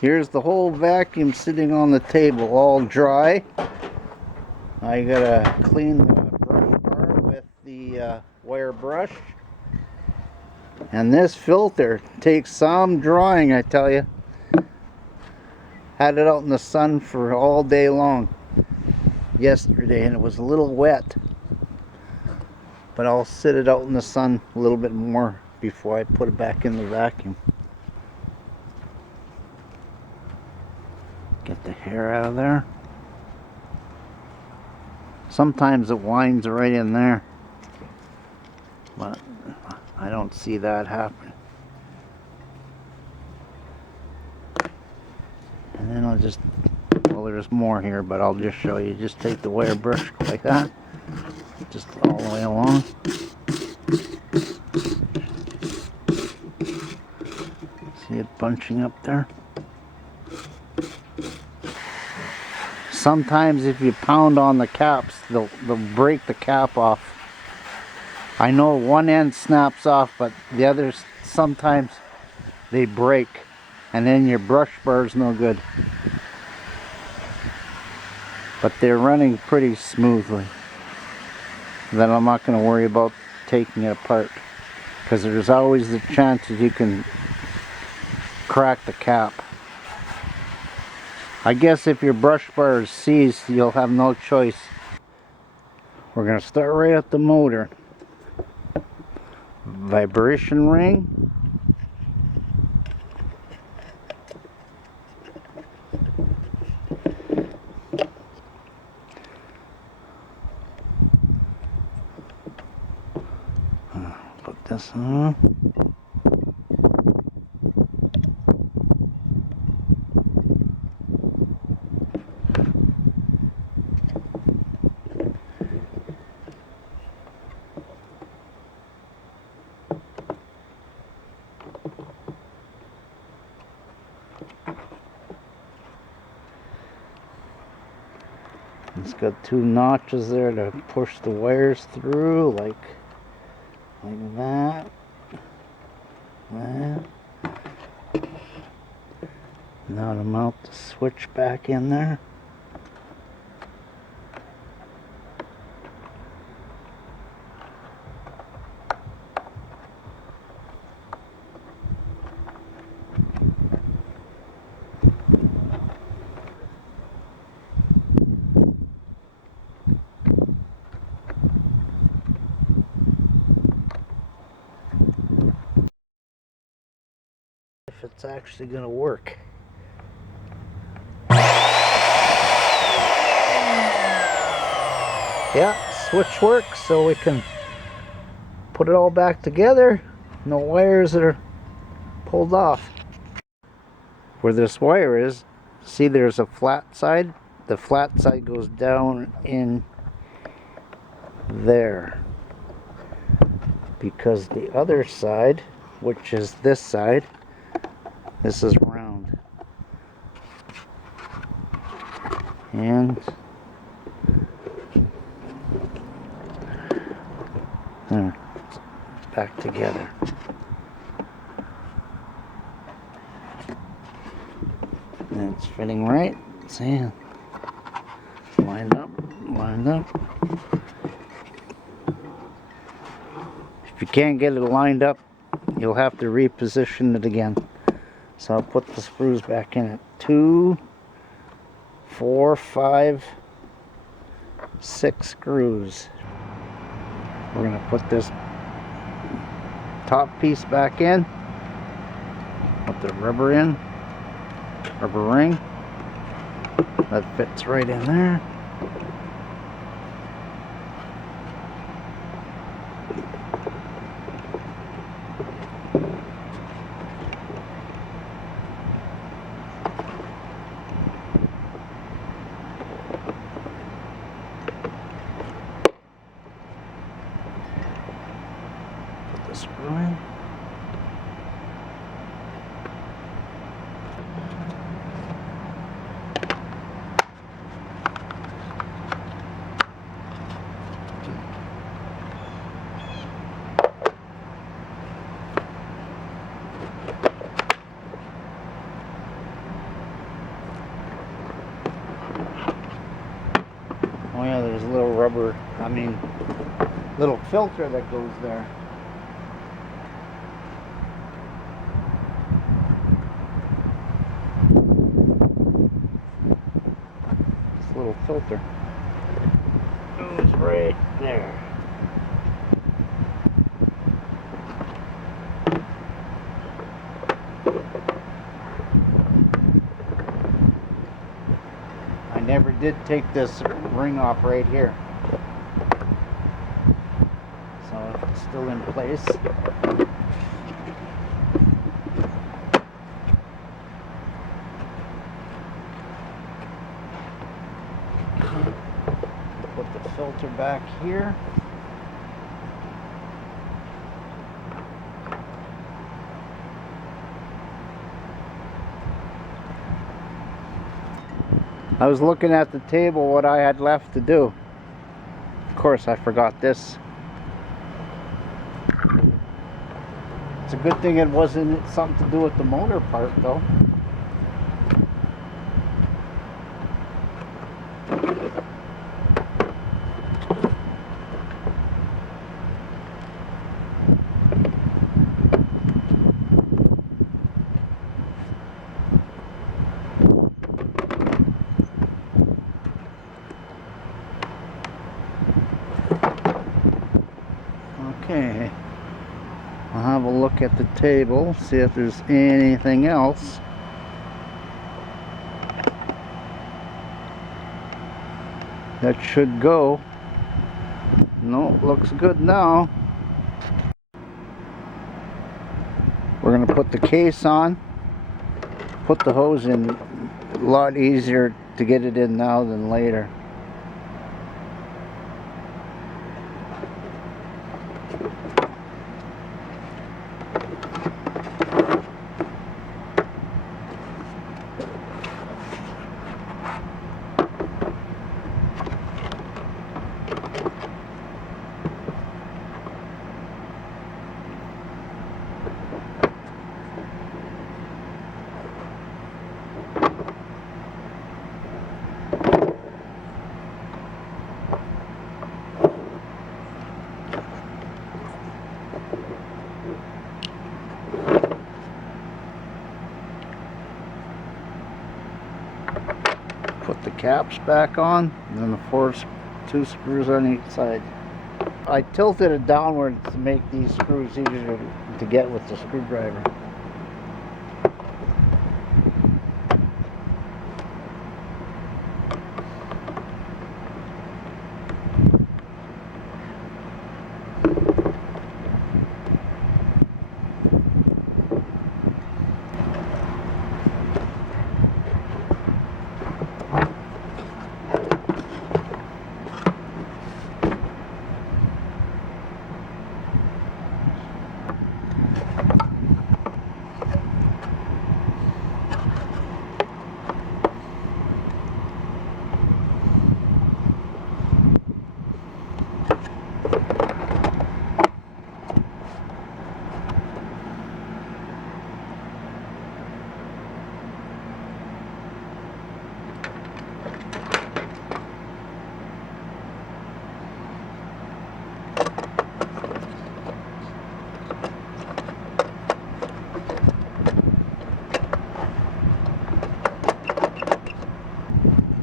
Here's the whole vacuum sitting on the table, all dry. I gotta clean the brush bar with the wire brush. And this filter takes some drying, I tell you. Had it out in the sun for all day long yesterday, and it was a little wet. But I'll sit it out in the sun a little bit more before I put it back in the vacuum. Get the hair out of there. Sometimes it winds right in there, but I don't see that happen. And then I'll just, well, there's more here, but I'll just show you. Just take the wire brush like that, just all the way along. See it bunching up there? Sometimes if you pound on the caps, they'll break the cap off. I know one end snaps off, but the others, sometimes they break, and then your brush bar is no good. But they're running pretty smoothly. Then I'm not going to worry about taking it apart, because there's always the chance that you can crack the cap. I guess if your brush bar is seized, you'll have no choice. We're going to start right at the motor. Vibration ring. Put this on. It's got two notches there to push the wires through, like that. Now to mount the switch back in there. If it's actually going to work. Yeah, switch works, so we can put it all back together. No wires that are pulled off. Where this wire is, see there's a flat side? The flat side goes down in there. Because the other side, which is this side, this is round. And there, back together. And it's fitting right. See, lined up, lined up. If you can't get it lined up, you'll have to reposition it again. So I'll put the screws back in it. 2, 4, 5, 6 screws. We're going to put this top piece back in. Put the rubber in. Rubber ring. That fits right in there. The screw in. Oh yeah, there's a little rubber, little filter that goes there. This little filter goes right there. I never did take this ring off right here, so it's still in place. Put the filter back here. I was looking at the table what I had left to do. Of course I forgot this. It's a good thing it wasn't something to do with the motor part though. Okay, I'll have a look at the table, see if there's anything else. That should go. No, looks good now. We're going to put the case on, put the hose in. A lot easier to get it in now than later. Put the caps back on, and then the two screws on each side. I tilted it downward to make these screws easier to get with the screwdriver.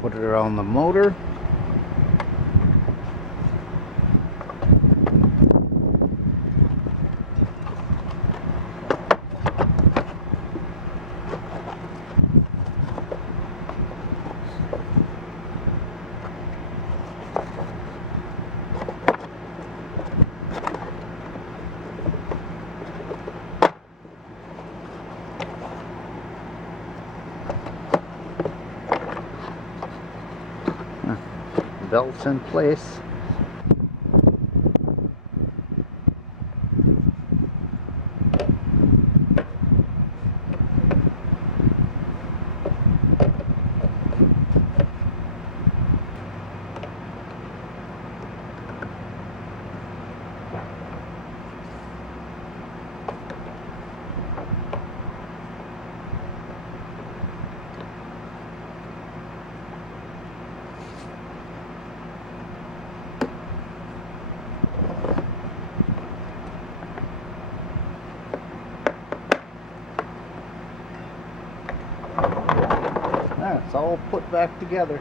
Put it around the motor. Belts in place. It's all put back together.